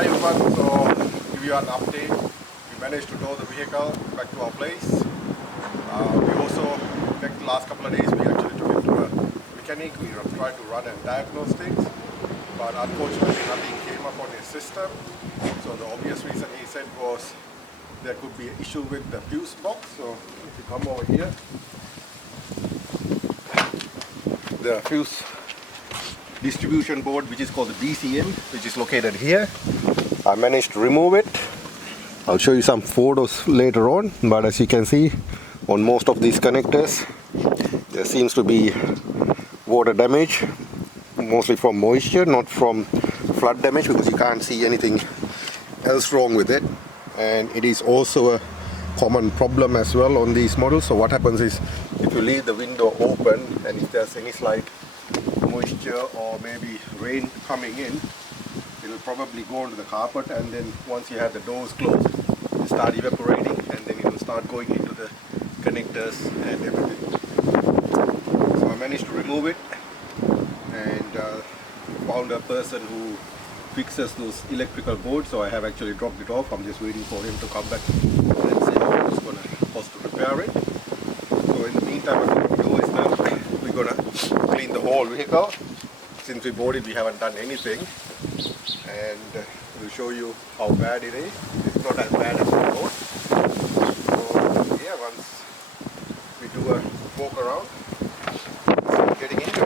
Hi everyone, so give you an update. We managed to tow the vehicle back to our place. We also, in fact, the last couple of days we actually took it to a mechanic. We tried to run and diagnose things, but unfortunately nothing came up on his system. So the obvious reason he said was there could be an issue with the fuse box. So if you come over here, the fuse distribution board, which is called the BCM, which is located here. I managed to remove it. I'll show you some photos later on, but as you can see on most of these connectors there seems to be water damage, mostly from moisture, not from flood damage, because you can't see anything else wrong with it. And it is also a common problem as well on these models. So what happens is, if you leave the window open and if there's any slight moisture or maybe rain coming in, it will probably go onto the carpet, and then once you have the doors closed, it start evaporating, and then it will start going into the connectors and everything. So I managed to remove it and found a person who fixes those electrical boards. So I have actually dropped it off. I'm just waiting for him to come back and see how it's going to cost to repair it. So in the meantime, what we're going to do is now we're going to clean the whole vehicle. Since we bought it, we haven't done anything, and we'll show you how bad it is. It's not as bad as we thought. So yeah, once we do a walk around, getting in.